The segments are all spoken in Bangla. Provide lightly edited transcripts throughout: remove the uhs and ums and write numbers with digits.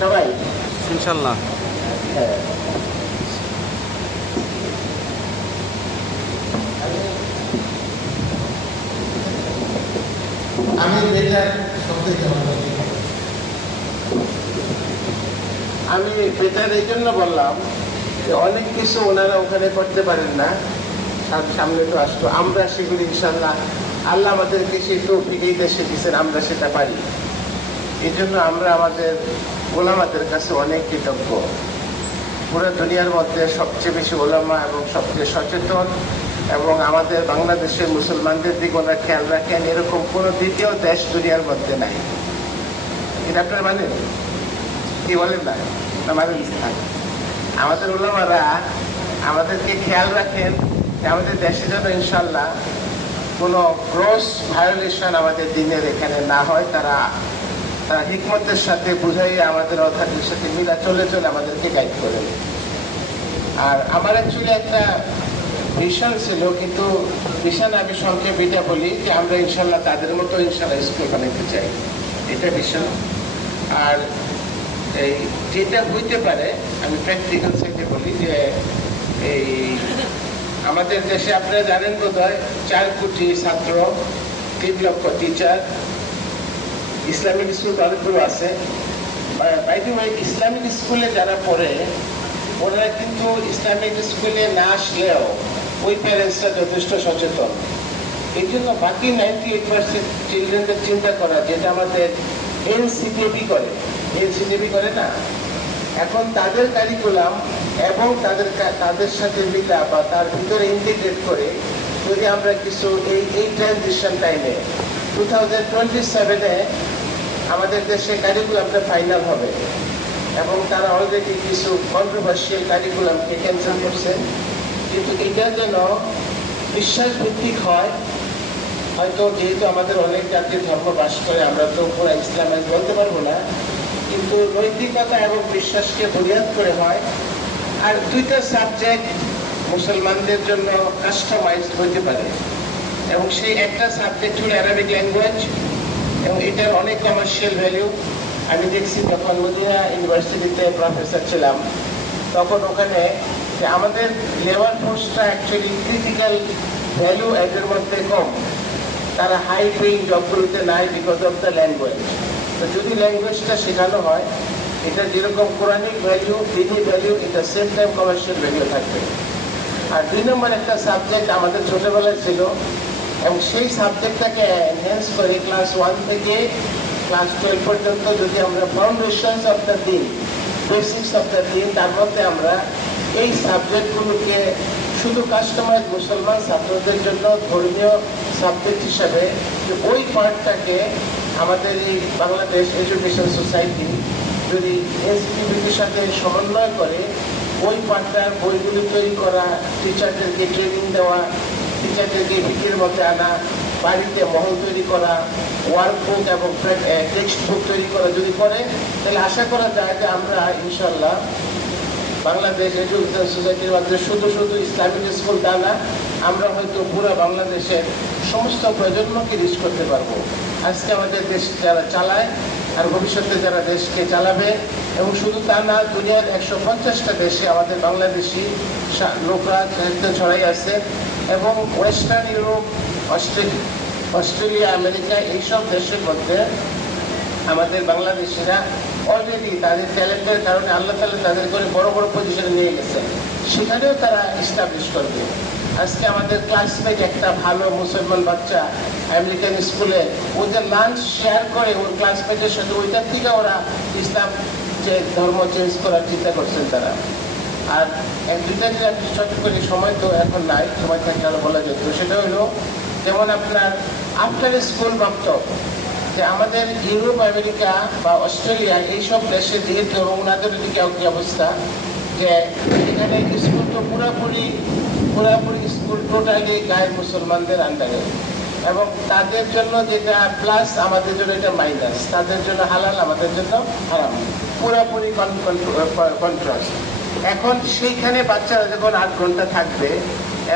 সবাই ইনশাল্লাহ। হ্যাঁ। আমি বেটার এই জন্য বললাম যে অনেক কিছু ওনারা ওখানে করতে পারেন না, সামনে তো আসতো, আমরা সেগুলি ইনশাল্লাহ আল্লাহ আমাদেরকে সেই তৌফিক এই দেশে দিচ্ছেন, আমরা সেটা পারি। এই জন্য আমরা আমাদের ওলামাদের কাছে অনেক কৃতজ্ঞ। পুরো দুনিয়ার মধ্যে সবচেয়ে বেশি ওলামা এবং সবচেয়ে সচেতন, এবং আমাদের বাংলাদেশের মুসলমানদের দিকে ওনারা খেয়াল রাখেন, এরকম কোনো দ্বিতীয় দেশ দুনিয়ার মধ্যে নাই। এটা আপনারা মানেন কি বলেন না মানেন? আমাদের ওলামারা আমাদেরকে খেয়াল রাখেন যে আমাদের দেশে যেন ইনশাল্লাহ কোনো গ্রস ভায়োলেশন আমাদের দিনের এখানে না হয়। তারা হিকমতের সাথে বুঝাইয়ে আমাদের অর্থাৎের সাথে মিলা চলে আমাদেরকে গাইড করেন। আর আমার অ্যাকচুয়ালি একটা ভিশন ছিল, কিন্তু ভিশন আমি সংক্ষেপে এটা বলি যে আমরা ইনশাল্লাহ তাদের মতো ইনশাল্লাহ স্কুল বানাইতে চাই, এটা ভিশন। আর এই যেটা হইতে পারে আমি প্র্যাকটিক্যাল সাইডে বলি যে এই আমাদের দেশে আপনারা জানেন বোধহয় 4 কোটি ছাত্র, 3 লক্ষ টিচার, ইসলামিক স্কুল অনেকগুলো আছে। ইসলামিক স্কুলে যারা পড়ে ওরা কিন্তু ইসলামিক স্কুলে না আসলেও ওই প্যারেন্টসরা যথেষ্ট সচেতন। এই জন্য বাকি 98% চিলড্রেনদের চিন্তা করা, যেটা আমাদের এনসিটিভি করে না, এখন তাদের কারিকুলাম এবং তাদের সাথে মিলা বা তার ভিতরে ইন্টিগ্রেট করে যদি আমরা কিছু এই ট্রানজিশন টাইমে 2027-এ আমাদের দেশে কারিকুলামটা ফাইনাল হবে, এবং তারা অলরেডি কিছু কন্ট্রোভার্সিয়াল কারিকুলামকে ক্যান্সেল করছে। কিন্তু এটা যেন বিশ্বাস ভিত্তিক হয়। হয়তো যেহেতু আমাদের অনেক জাতির ধর্ম বাস করে, আমরা তো পুরো ইসলামাইজ বলতে পারবো না, কিন্তু নৈতিকতা এবং বিশ্বাসকে বুনিয়াদ করে হয়। আর 2টা সাবজেক্ট মুসলমানদের জন্য কাস্টমাইজড হতে পারে, এবং সেই একটা সাবজেক্ট হল অ্যারাবিক ল্যাঙ্গুয়েজ, এবং এটার অনেক কমার্শিয়াল ভ্যালু। আমি দেখছি যখন মদিনা ইউনিভার্সিটিতে প্রফেসর ছিলাম, তখন ওখানে যে আমাদের লেবার ফোর্সটা অ্যাকচুয়ালি ক্রিটিক্যাল ভ্যালু এদের মধ্যে কম, তারা হাই পেইং জবগুলোতে নাই বিকজ অফ দ্য ল্যাঙ্গুয়েজ। তো যদি ল্যাঙ্গুয়েজটা শেখানো হয়, এটা যেরকম কোরআনিক ভ্যালু, দিনী ভ্যালু, এটা সেম টাইম কমার্শিয়াল ভ্যালু থাকবে। আর 2 নম্বর একটা সাবজেক্ট আমাদের ছোটবেলায় ছিল, এবং সেই সাবজেক্টটাকে এনহ্যান্স করে ক্লাস 1 থেকে ক্লাস 12 পর্যন্ত যদি আমরা ফাউন্ডেশনস অফ দ্য দিন, বেসিক্স অফ দ্য দিন, তার মধ্যে আমরা এই সাবজেক্টগুলোকে শুধু কাস্টমাইজ মুসলমান ছাত্রদের জন্য ধর্মীয় সাবজেক্ট হিসাবে ওই পার্টটাকে আমাদের এই বাংলাদেশ এডুকেশন সোসাইটি যদি এনসিটিভিটির সাথে সমন্বয় করে ওই পার্টটার বইগুলি তৈরি করা, টিচারদেরকে ট্রেনিং দেওয়া, টিচারদেরকে ভিডিওর মধ্যে আনা, বাড়িতে মহল তৈরি করা, ওয়ার্কবুক এবং টেক্সট বুক তৈরি করা যদি করে, তাহলে আশা করা যায় যে আমরা ইনশাল্লাহ বাংলাদেশ এডুকেশন সোসাইটির মাধ্যমে শুধু ইসলামিক স্কুল তা না, আমরা হয়তো পুরো বাংলাদেশের সমস্ত প্রজন্মকে রিচ করতে পারবো। আজকে আমাদের দেশ যারা চালায় আর ভবিষ্যতে যারা দেশকে চালাবে, এবং শুধু তা না, দুনিয়ার 150টা দেশে আমাদের বাংলাদেশি লোকরা ছড়াই আছে, এবং ওয়েস্টার্ন ইউরোপ, অস্ট্রেলিয়া, আমেরিকা, এইসব দেশের মধ্যে আমাদের বাংলাদেশিরা অলরেডি তাদের ট্যালেন্টের কারণে আল্লাহ তাআলা তাদের করে বড় বড় পজিশনে নিয়ে গেছেন, সেখানেও তারা এস্টাবলিশ করবে। আজকে আমাদের ক্লাসমেট একটা ভালো মুসলমান বাচ্চা আমেরিকান স্কুলে ওদের লাঞ্চ শেয়ার করে ওর ক্লাসমেটের সাথে, ওইটার থেকে ওরা ইসলাম যে ধর্ম চেঞ্জ করার চিন্তা করছেন তারা। আর 2টা যে আপনি ছোট করে, সময় তো এখন নাই, সময় থাকলে আরো বলা যেত, সেটা হলো যেমন আপনার আফটার স্কুল বাপ্তব, যে আমাদের ইউরোপ, আমেরিকা বা অস্ট্রেলিয়া এইসব দেশে যেহেতু ওনাদের দিকে কি অবস্থা, যে এখানে স্কুল তো পুরাপুরি স্কুল টোটালি গায়ের মুসলমানদের আন্ডারে, এবং তাদের জন্য যেটা প্লাস আমাদের জন্য এটা মাইনাস, তাদের জন্য হালাল, আমাদের জন্য হারাম, পুরাপুরি কন্ট্রাস্ট। এখন সেইখানে বাচ্চারা যখন 8 ঘন্টা থাকবে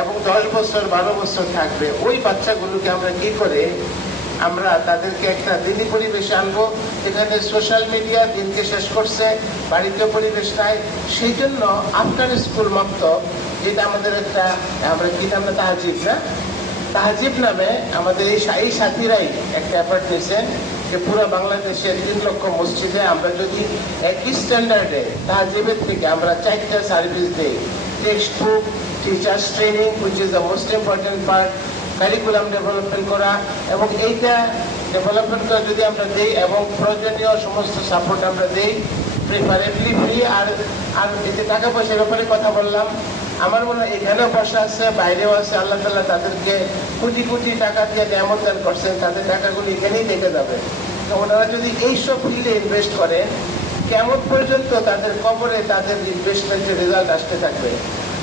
এবং 10 বছর 12 বছর থাকবে, ওই বাচ্চাগুলোকে আমরা কি করে আমরা তাদেরকে একটা দিনী পরিবেশে আনবো, যেখানে সোশ্যাল মিডিয়া দিনকে শেষ করছে, বাড়িতে পরিবেশ নাই। সেই জন্য আফটার স্কুল মক্তব, যেটা আমাদের একটা, আমরা কি নাম, তাহাজিব না, তাহাজিব নামে আমাদের এই সাথীরাই একটা এফার্ট নিয়েছেন যে পুরো বাংলাদেশের 3 লক্ষ মসজিদে আমরা যদি একই স্ট্যান্ডার্ডে তাহাজিবের থেকে আমরা 4টা সার্ভিস দিই, text book, teachers training, which is the most important part, curriculum development করা, এবং এইটা ডেভেলপমেন্ট করা যদি আমরা দিই এবং প্রয়োজনীয় সমস্ত সাপোর্ট আমরা দিই, প্রিফারেবলি ফ্রি। আর এই যে টাকা পয়সার ব্যাপারে কথা বললাম, আমার মনে হয় এখানেও বসা আছে, বাইরেও আছে, আল্লাহ তাআলা তাদেরকে কোটি কোটি টাকা দিয়ে নিয়ামত দান করছেন, তাদের টাকাগুলো এখানেই থেকে যাবে। তো ওনারা যদি এইসব ফিল্ডে ইনভেস্ট করেন, কেমন পর্যন্ত তাদের কবরে তাদের ইনভেস্টমেন্টের রেজাল্ট আসতে থাকবে।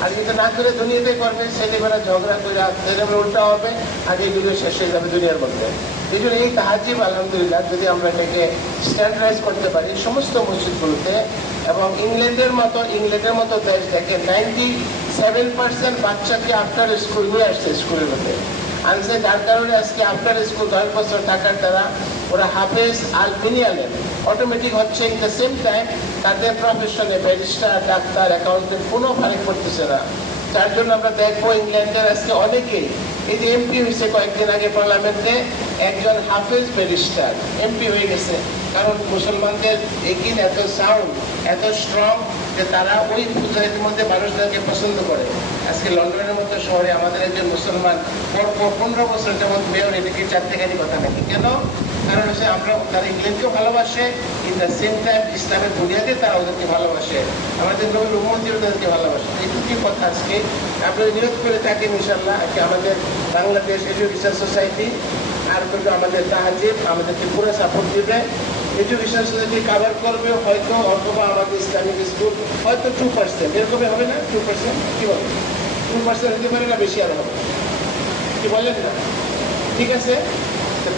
আর কিন্তু না করে দুনিয়াতে করবে, ছেলেমেয়েরা ঝগড়া করে ছেলেমেয়ে উল্টা হবে, আর এগুলো শেষ হয়ে যাবে দুনিয়ার মধ্যে। এই জন্য এই তাহাজিব আলহামদুলিল্লাহ যদি আমরা এটাকে স্ট্যান্ডার্ডাইজ করতে পারি সমস্ত মসজিদগুলোতে, এবং ইংল্যান্ডের মতো দেশ দেখে 97% বাচ্চাকে আফটার স্কুল নিয়ে আসছে স্কুলের মধ্যে আনছে, যার কারণে আজকে আফটার স্কুল 10 বছর থাকার দ্বারা ওরা হাফেজ আলমিনিয়ালের অটোমেটিক হচ্ছে। ইন দ্য সেম টাইম তাদের প্রফেশনে ব্যারিস্টার, ডাক্তার, অ্যাকাউন্টেন্ট কোনো ফারাক পড়তেছে না। যার জন্য আমরা দেখবো ইংল্যান্ডের আজকে অনেকেই, এই যে এমপি হয়েছে কয়েকদিন আগে পার্লামেন্টে, একজন হাফেজ ব্যারিস্টার এমপি হয়ে গেছে, কারণ মুসলমানদের এগিন এত সাউন্ড, এত স্ট্রং যে তারা ওই সোসাইটির মধ্যে মানুষদেরকে পছন্দ করে। আজকে লন্ডনের মতো শহরে আমাদের একজন মুসলমান পরপর 15 বছর যেমন মেয়র, এদিকে চারটেখানি কথা নাকি কেন? কারণ হচ্ছে আমরা, তারা ইংল্যান্ডকেও ভালোবাসে, ইন দ্য সেম টাইম ইসলামের বুনিয়াদে তারা ওদেরকে ভালোবাসে, আমাদের নবীর উম্মতিও ওদেরকে ভালোবাসে। এইটুকুই কথা আজকে আমরা নিয়োগ করে থাকি ইনশাআল্লাহ। আমাদের বাংলাদেশ এডুকেশন সোসাইটি আর কিন্তু আমাদের তাহাজিব আমাদেরকে পুরো সাপোর্ট দিবে। এডুকেশন সোসাইটি কাভার করবে হয়তো, অথবা আমাদের ইসলামিক স্কুল হয়তো 2%, এরকমই হবে না? 2% কি বলেন? 2% হতে পারে না, বেশি আরো হবে, কি বলেন না? ঠিক আছে,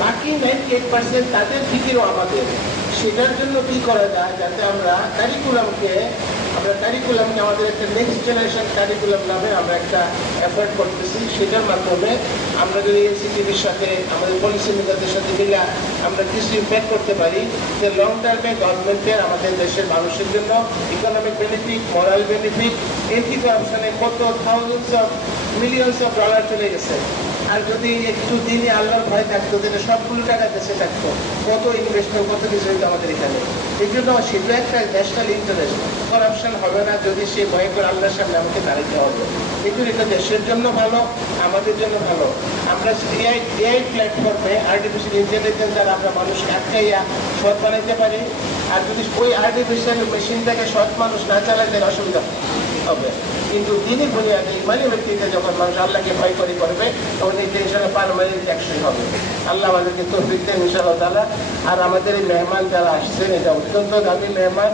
বাকি 98% তাদের ফিকিরও আমাদের। সেটার জন্য কি করা যায়, যাতে আমরা কারিকুলামকে আমাদের একটা নেক্সট জেনারেশন কারিকুলাম নামে আমরা একটা এফোর্ট করতেছি। সেটার মাধ্যমে আমরা যদি এনসিটিভির সাথে, আমাদের পলিসি মেকারদের সাথে মিলে আমরা কিছু ইম্প্যাক্ট করতে পারি, যে লং টার্মে গভর্নমেন্টের, আমাদের দেশের মানুষের জন্য economic benefit, moral benefit, anti কারাপশনে কত thousands of millions of dollar চলে গেছে। আর যদি একটু দিনে আল্লাহর ভয় থাকতো, তাহলে সবগুলো টাকা দেশে থাকতো, কত ইনভেস্টমেন্ট, কত কিছু হইতো আমাদের এখানে। এই জন্য সেটা একটা ন্যাশনাল ইন্টারেস্ট, করাপশন হবে না যদি সে ভয় করে আল্লাহর সামনে আমাকে দাঁড়াইতে হবে। এগুলো এটা দেশের জন্য ভালো, আমাদের জন্য ভালো। আমরা এআই প্ল্যাটফর্মে আর্টিফিশিয়াল ইন্টেলিজেন্স দ্বারা আমরা মানুষকে আটকাইয়া সৎ বানাইতে পারি। আর যদি ওই আর্টিফিশিয়াল মেশিনটাকে সৎ মানুষ না চালায়, তাহলে অসুবিধা হবে। কিন্তু দিনই বুনিয়াদে ইমানি ব্যক্তিতে যখন মানুষ আল্লাহকে ভয় করে করবে, তখন এই টেনশনে পারমানেন্ট একশোই হবে। আল্লাহ আমাদেরকে তৌফিক দেন ইনশাআল্লাহ তাআলা। আর আমাদের এই মেহমান যারা আসছেন, এটা অত্যন্ত দামি মেহমান।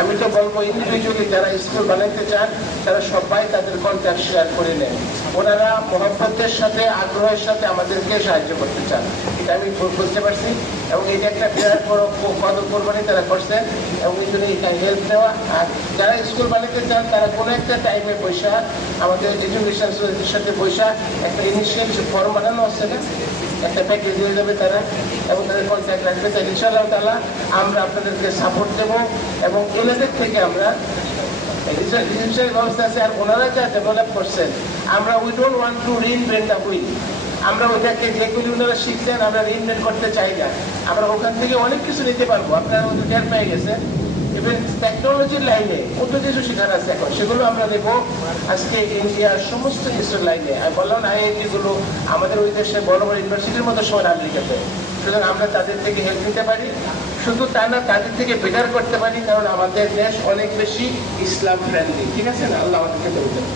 আমি তো বলবো ইন্ডিভিজুয়ালি যারা স্কুল বানাইতে চান, তারা সবাই তাদের কন্ট্যাক্ট শেয়ার করে নেন। ওনারা মহব্বতের সাথে, আগ্রহের সাথে আমাদেরকে সাহায্য করতে চান, এটা আমি বুঝতে পারছি। এবং এটা একটা বিরাট বড় কদর কোরবানি তারা করছেন, এবং এই জন্য এটা হেল্প দেওয়া। আর যারা স্কুল বানাইতে চান, তারা কোনো একটা টাইমে পয়সা আমাদের এডুকেশন সোসাইটির সাথে পয়সা একটা ইনিশিয়াল ফর্ম বানানো হচ্ছে না, একটা প্যাকেজ হয়ে যাবে তারা, এবং তাদের কন্ট্যাক্ট রাখবে। তাই ইনশাআল্লাহ তাআলা আমরা আপনাদেরকে সাপোর্ট দেবো, এবং এনাদের থেকে আমরা রিজিস্ট্রেশন ব্যবস্থা আছে। আর ওনারা যা ডেভেলপ করছেন, আমরা we don't want to reinvent the wheel. আমরা ওইটাকে যেগুলি ওনারা শিখছেন আমরা রিইনভেন্ট করতে চাই না। আমরা ওখান থেকে অনেক কিছু নিতে পারবো। আপনারা ওদের টের পেয়ে গেছেন, ইভেন টেকনোলজির লাইনে কত কিছু শেখার আছে এখন, সেগুলো আমরা দেবো আজকে ইন্ডিয়ার সমস্ত কিছুর লাইনে। আমি বললাম না, আইআইটি গুলো আমাদের ওই দেশে বড় বড় ইউনিভার্সিটির মতো সময় আমেরিকাতে, সুতরাং আমরা তাদের থেকে হেল্প নিতে পারি। শুধু তা না, তাদের থেকে বেটার করতে পারি, কারণ আমাদের দেশ অনেক বেশি ইসলাম ফ্রেন্ডলি। ঠিক আছে না? আল্লাহ আমাদেরকে দেবেন।